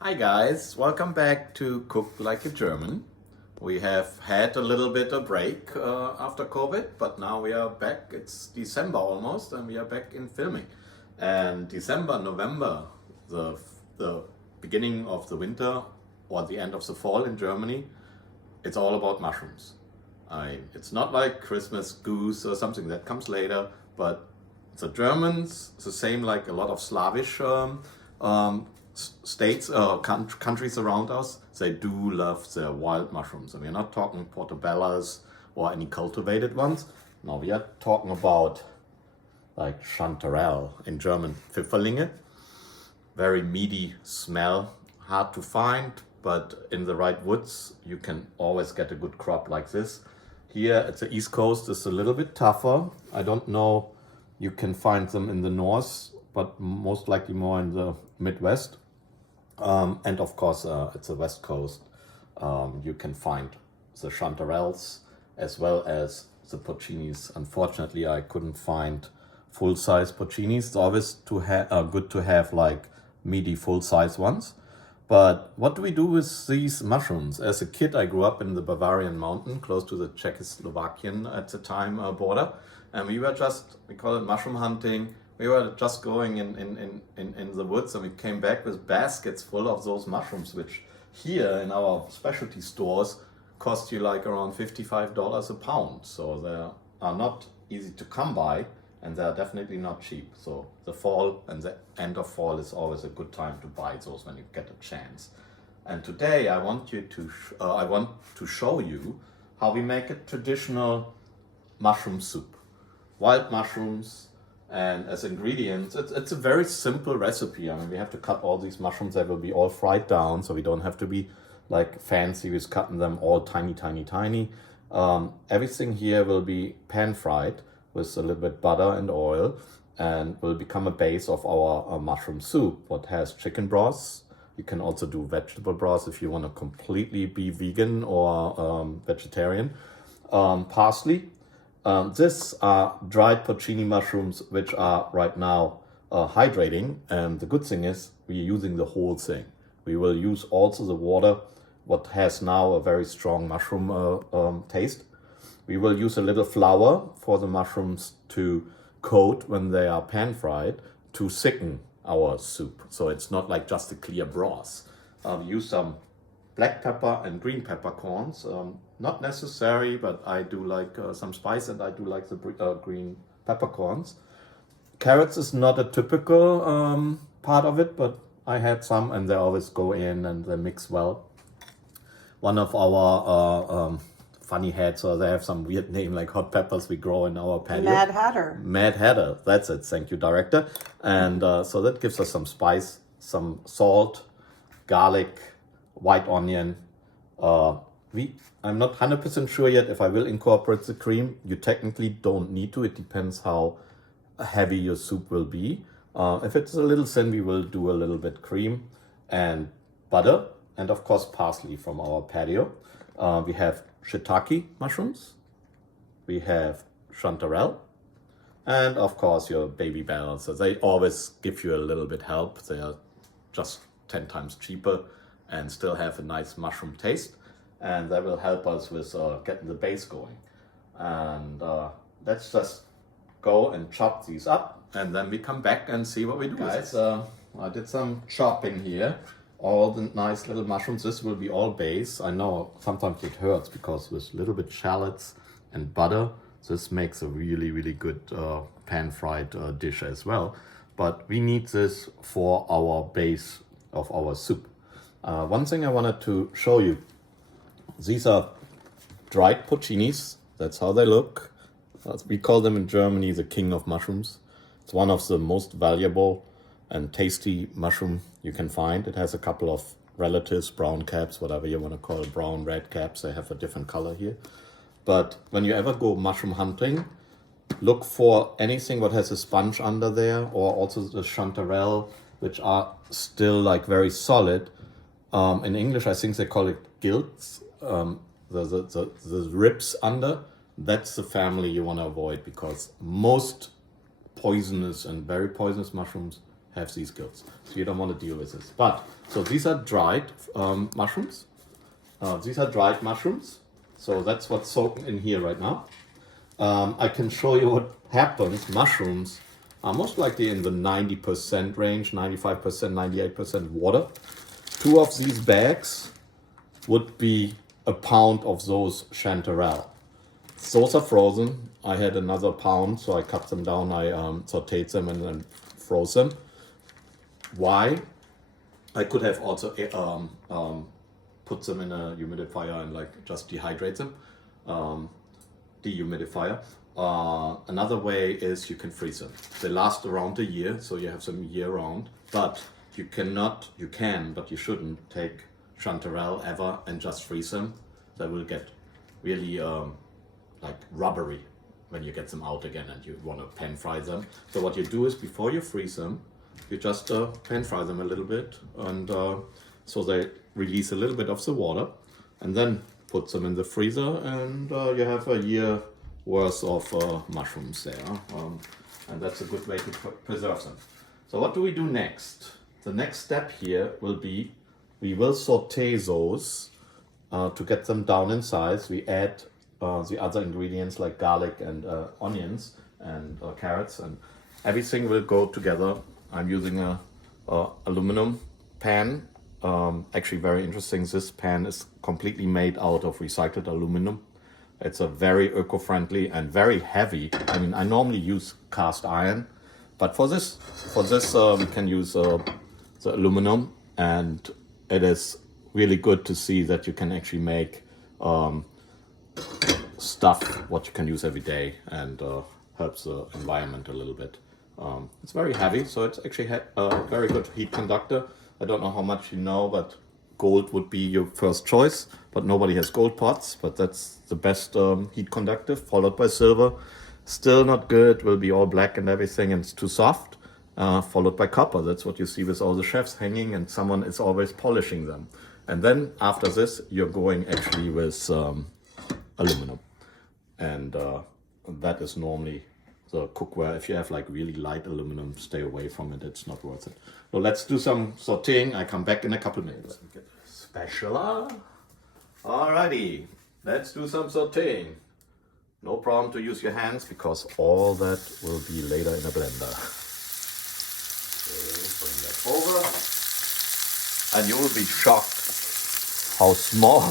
Hi guys, welcome back to Cook Like a German. We have had a little bit of break after COVID, but now we are back. It's December almost, and we are back in filming. And December, November, the beginning of the winter or the end of the fall in Germany, it's all about mushrooms. It's not like Christmas goose or something that comes later, but the Germans, the same like a lot of Slavish states or countries around us, they do love their wild mushrooms. And we're not talking portobellas or any cultivated ones. No, we are talking about like chanterelle, in German Pfifferlinge. Very meaty smell, hard to find, but in the right woods you can always get a good crop like this. Here at the East Coast it's a little bit tougher. I don't know, you can find them in the north, but most likely more in the Midwest. And of course, at the West Coast, you can find the chanterelles as well as the porcinis. Unfortunately, I couldn't find full-size porcinis. It's always good to have like meaty full-size ones. But what do we do with these mushrooms? As a kid, I grew up in the Bavarian mountain, close to the Czechoslovakian at the time border. And we call it mushroom hunting. We were just going in the woods, and we came back with baskets full of those mushrooms, which here in our specialty stores cost you like around $55 a pound. So they are not easy to come by, and they're definitely not cheap. So the fall and the end of fall is always a good time to buy those when you get a chance. And today I want to show you how we make a traditional mushroom soup. Wild mushrooms, and as ingredients, it's a very simple recipe. I mean, we have to cut all these mushrooms. They will be all fried down, so we don't have to be like fancy with cutting them all tiny. Everything here will be pan fried with a little bit butter and oil, and will become a base of our mushroom soup. What has chicken broth. You can also do vegetable broth if you want to completely be vegan or vegetarian. Parsley. These are dried porcini mushrooms, which are right now hydrating. And the good thing is we're using the whole thing. We will use also the water, what has now a very strong mushroom taste. We will use a little flour for the mushrooms to coat when they are pan fried to thicken our soup. So it's not like just a clear broth. We use some black pepper and green peppercorns. Not necessary, but I do like some spice, and I do like the green peppercorns. Carrots is not a typical part of it, but I had some, and they always go in and they mix well. One of our funny heads, or they have some weird name like hot peppers we grow in our patio. Mad Hatter. Mad Hatter, that's it. Thank you, director. And so that gives us some spice, some salt, garlic, white onion. I'm not 100% sure yet if I will incorporate the cream. You technically don't need to. It depends how heavy your soup will be. If it's a little thin, we will do a little bit cream and butter, and of course parsley from our patio. We have shiitake mushrooms. We have chanterelle, and of course your baby bells. So they always give you a little bit help. They are just 10 times cheaper and still have a nice mushroom taste, and that will help us with getting the base going. And let's just go and chop these up, and then we come back and see what we do. Guys, I did some chopping here. All the nice little mushrooms. This will be all base. I know sometimes it hurts because with a little bit shallots and butter, this makes a really good pan fried dish as well. But we need this for our base of our soup. One thing I wanted to show you, these are dried porcinis. That's how they look. We call them in Germany the king of mushrooms. It's one of the most valuable and tasty mushroom you can find. It has a couple of relatives, brown caps, whatever you want to call it, brown, red caps. They have a different color here. But when you ever go mushroom hunting, look for anything what has a sponge under there, or also the chanterelle, which are still like very solid. In English, I think they call it gilts, the ribs under. That's the family you want to avoid, because most poisonous and very poisonous mushrooms have these gills. So you don't want to deal with this. But, so these are dried mushrooms. These are dried mushrooms. So that's what's soaking in here right now. I can show you what happens. Mushrooms are most likely in the 90% range, 95%, 98% water. 2 of these bags would be a pound of those chanterelle. Those are frozen. I had another pound, so I cut them down. I sauteed them and then froze them. Why? I could have also put them in a humidifier and like just dehydrate them, dehumidifier. Another way is you can freeze them. They last around a year, so you have them year round. But you can, but you shouldn't take chanterelle ever and just freeze them. They will get really like rubbery when you get them out again and you want to pan fry them. So what you do is before you freeze them, you just pan fry them a little bit, and so they release a little bit of the water, and then put them in the freezer, and you have a year worth of mushrooms there. And that's a good way to preserve them. So what do we do next? The next step here will be, we will saute those to get them down in size. We add the other ingredients like garlic and onions and carrots, and everything will go together. I'm using a aluminum pan. Actually very interesting, this pan is completely made out of recycled aluminum. It's a very eco-friendly and very heavy. I mean, I normally use cast iron, but for this we can use the aluminum, and it is really good to see that you can actually make stuff what you can use every day, and helps the environment a little bit. It's very heavy, so it's actually a very good heat conductor. I don't know how much you know, but gold would be your first choice, but nobody has gold pots, but that's the best heat conductor, followed by silver. Still not good, will be all black and everything, and it's too soft. Followed by copper. That's what you see with all the chefs hanging, and someone is always polishing them. And then after this, you're going actually with aluminum. And that is normally the cookware. If you have like really light aluminum, stay away from it. It's not worth it. So let's do some sauteing. I come back in a couple minutes. Get a spatula. Alrighty, let's do some sauteing. No problem to use your hands, because all that will be later in a blender. Okay, bring that over. And you will be shocked how small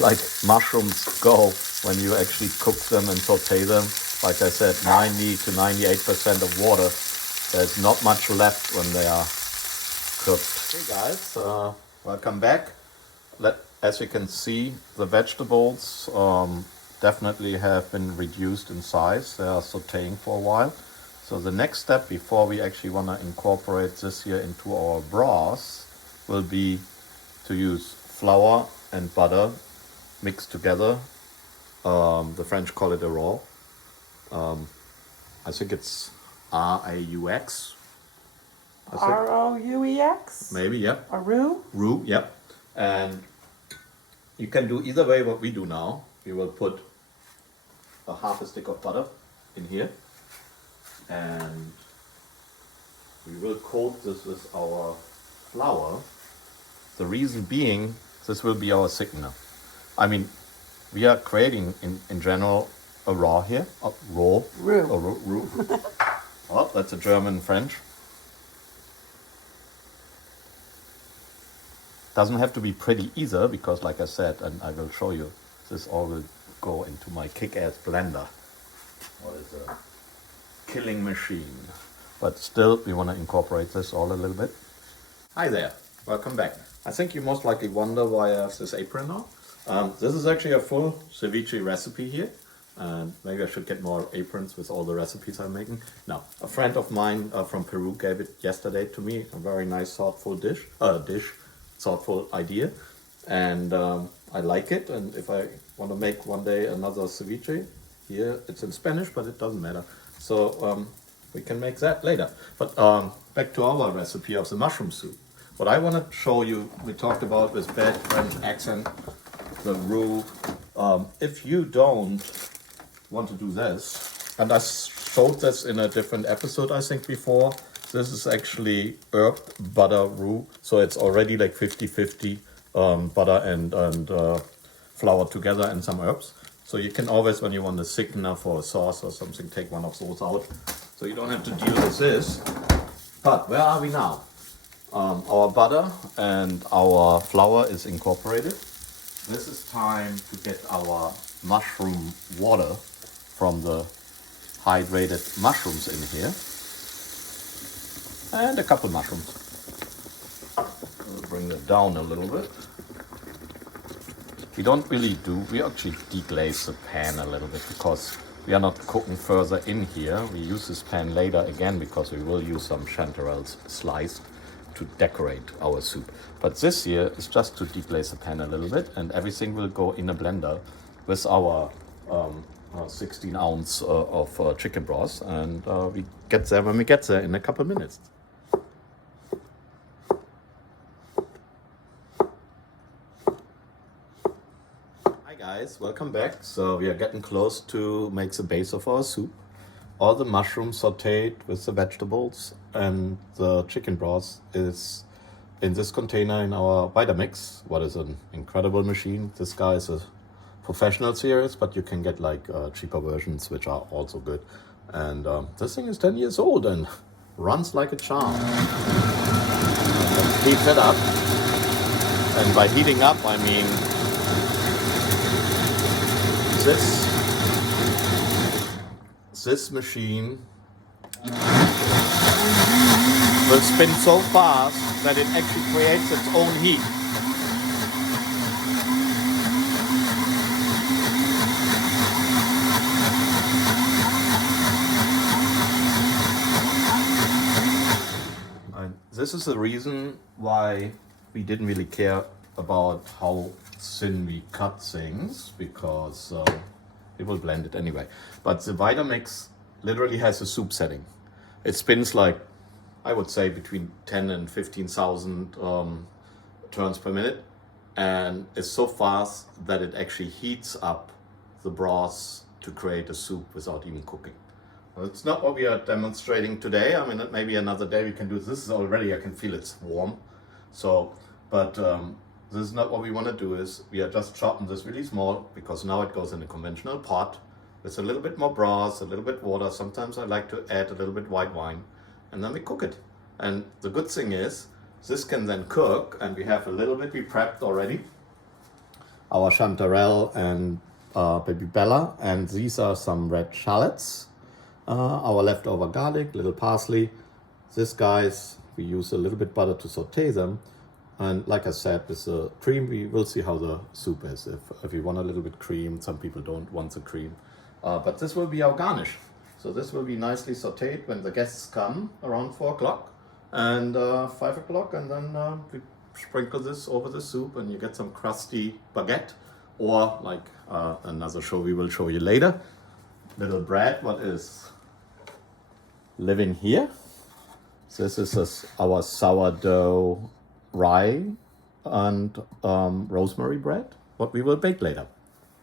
like mushrooms go when you actually cook them and saute them. Like I said, 90 to 98% of water. There's not much left when they are cooked. Hey guys, welcome back. As you can see, the vegetables definitely have been reduced in size. They are sauteing for a while. So the next step before we actually want to incorporate this here into our broth will be to use flour and butter mixed together. The French call it a roux. I think it's R-A-U-X. R-O-U-E-X? Maybe, yep. A roux? Roux, yep. And you can do either way what we do now. We will put a half a stick of butter in here, and we will coat this with our flour. The reason being, this will be our thickener. I mean, we are creating in general a raw here, roux. Oh, that's a German French. Doesn't have to be pretty either, because like I said, and I will show you, this all will go into my kick-ass blender. What is a killing machine. But still, we want to incorporate this all a little bit. Hi there, welcome back. I think you most likely wonder why I have this apron now. This is actually a full ceviche recipe here. And maybe I should get more aprons with all the recipes I'm making. Now, a friend of mine from Peru gave it yesterday to me. A very nice, thoughtful thoughtful idea. And I like it. And if I want to make one day another ceviche, here it's in Spanish, but it doesn't matter. So we can make that later. But back to our recipe of the mushroom soup. What I want to show you, we talked about with bad French accent, the roux. If you don't want to do this, and I showed this in a different episode I think before, This is actually herbed butter roux, so it's already like 50-50 butter and flour together and some herbs. So you can always, when you want a thickener for a sauce or something, take one of those out. So you don't have to deal with this. But where are we now? Our butter and our flour is incorporated. This is time to get our mushroom water from the hydrated mushrooms in here. And a couple mushrooms. We'll bring it down a little bit. We don't really we actually deglaze the pan a little bit because we are not cooking further in here. We use this pan later again because we will use some chanterelles sliced to decorate our soup. But this here is just to deglaze the pan a little bit, and everything will go in a blender with our 16 ounce of chicken broth, and we get there when we get there in a couple minutes. Hi guys, welcome back. So we are getting close to make the base of our soup. All the mushrooms sauteed with the vegetables and the chicken broth is in this container in our Vitamix. What is an incredible machine. This guy is a professional series, but you can get like cheaper versions which are also good. And this thing is 10 years old and runs like a charm. Let's heat it up. And by heating up, I mean this machine will spin so fast that it actually creates its own heat. And this is the reason why we didn't really care about how thin we cut things, because it will blend it anyway. But the Vitamix literally has a soup setting. It spins like, I would say, between 10 and 15,000 turns per minute, and it's so fast that it actually heats up the broth to create a soup without even cooking. Well, it's not what we are demonstrating today. I mean, maybe another day we can do this. This is already, I can feel it's warm. So, but this is not what we want to do. Is we are just chopping this really small, because now it goes in a conventional pot with a little bit more broth, a little bit water. Sometimes I like to add a little bit white wine, and then we cook it. And the good thing is this can then cook, and we have a little bit we prepped already. Our chanterelle and baby bella, and these are some red shallots. Our leftover garlic, little parsley. This guys, we use a little bit butter to saute them. And like I said, with the cream, we will see how the soup is. If you want a little bit cream, some people don't want the cream. But this will be our garnish. So this will be nicely sauteed when the guests come around 4 o'clock and 5 o'clock. And then we sprinkle this over the soup, and you get some crusty baguette, or like another show we will show you later. Little bread, what is living here. This is our sourdough rye and rosemary bread, what we will bake later.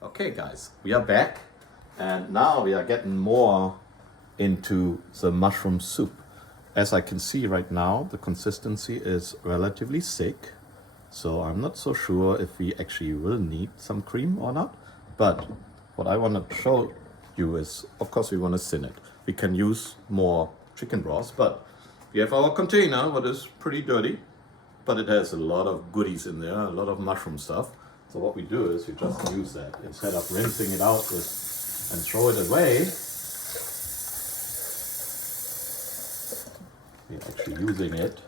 Okay guys, we are back, and now we are getting more into the mushroom soup. As I can see right now, the consistency is relatively thick, so I'm not so sure if we actually will need some cream or not. But what I want to show you is, of course we want to thin it. We can use more chicken broth, but we have our container, what is pretty dirty, but it has a lot of goodies in there, a lot of mushroom stuff. So what we do is we just use that. Instead of rinsing it out and throw it away, we're actually using it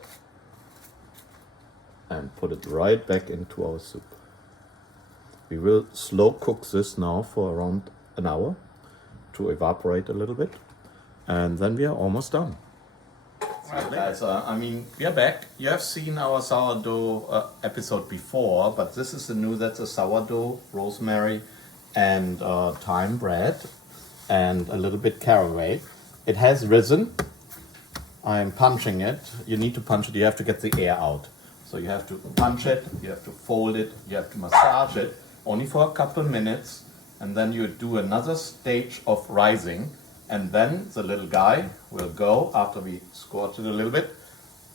and put it right back into our soup. We will slow cook this now for around an hour to evaporate a little bit, and then we are almost done. Right, guys, I mean, we are back. You have seen our sourdough episode before, but this is the new, that's a sourdough, rosemary, and thyme bread, and a little bit caraway. It has risen. I'm punching it. You need to punch it, you have to get the air out. So you have to punch it, you have to fold it, you have to massage it, only for a couple minutes, and then you do another stage of rising, And then the little guy will go, after we scorch it a little bit,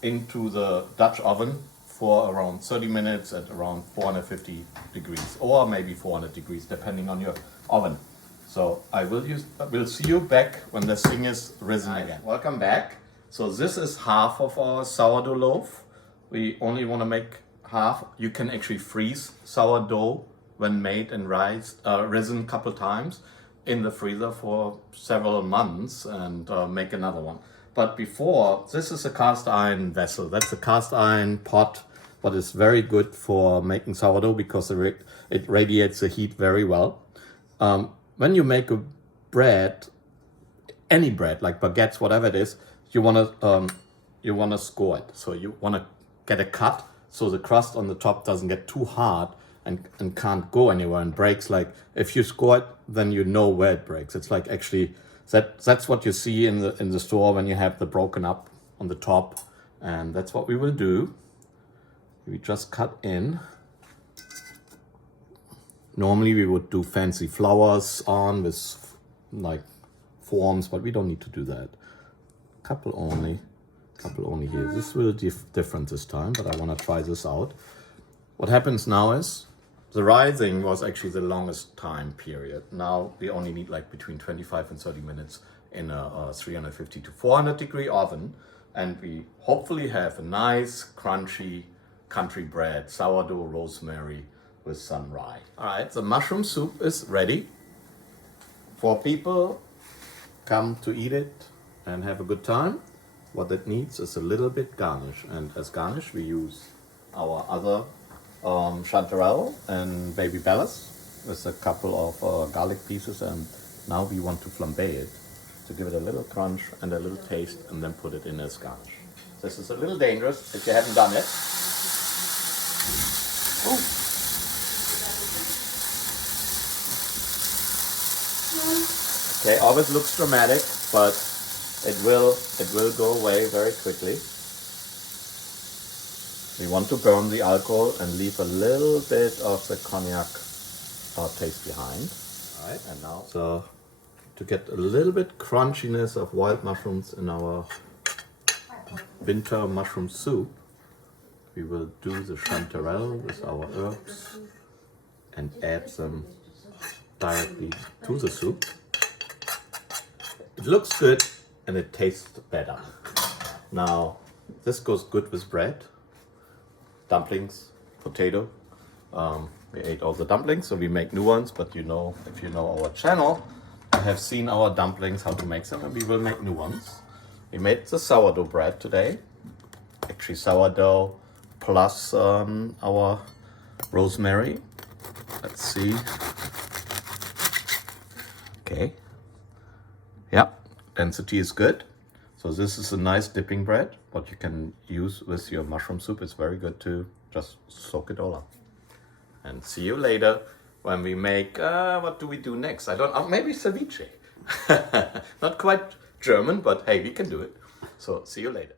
into the Dutch oven for around 30 minutes at around 450 degrees, or maybe 400 degrees, depending on your oven. So we'll see you back when this thing is risen again. Welcome back. So this is half of our sourdough loaf. We only want to make half. You can actually freeze sourdough when made and risen a couple times in the freezer for several months and make another one. But before, this is a cast iron vessel. That's a cast iron pot, but it's very good for making sourdough because it radiates the heat very well. When you make a bread, any bread, like baguettes, whatever it is, you wanna score it. So you wanna get a cut so the crust on the top doesn't get too hard and can't go anywhere and breaks. Like if you score it, then you know where it breaks. It's like actually that's what you see in the store when you have the broken up on the top, and that's what we will do. We just cut in. Normally we would do fancy flowers on with like forms, but we don't need to do that. Couple only here. This will be different this time, but I want to try this out. What happens now is the rising was actually the longest time period. Now we only need like between 25 and 30 minutes in a 350 to 400 degree oven, and we hopefully have a nice crunchy country bread, sourdough, rosemary with some rye. All right, the mushroom soup is ready. 4 people come to eat it and have a good time. What it needs is a little bit garnish, and as garnish we use our other chanterelle and baby bellas with a couple of garlic pieces, and now we want to flambe it to give it a little crunch and a little taste, and then put it in as garnish. This is a little dangerous if you haven't done it. Ooh. Okay, always looks dramatic, but it will go away very quickly. We want to burn the alcohol and leave a little bit of the cognac taste behind. All right, and now, so to get a little bit crunchiness of wild mushrooms in our winter mushroom soup, we will do the chanterelle with our herbs and add them directly to the soup. It looks good and it tastes better. Now, this goes good with bread, dumplings, potato. We ate all the dumplings, so we make new ones, but you know, if you know our channel, you have seen our dumplings, how to make them, and we will make new ones. We made the sourdough bread today. Actually sourdough plus our rosemary. Let's see. Okay. Yeah, density is good. So this is a nice dipping bread, what you can use with your mushroom soup. It's very good to just soak it all up. And see you later when we make, what do we do next? I don't know, maybe ceviche. Not quite German, but hey, we can do it. So see you later.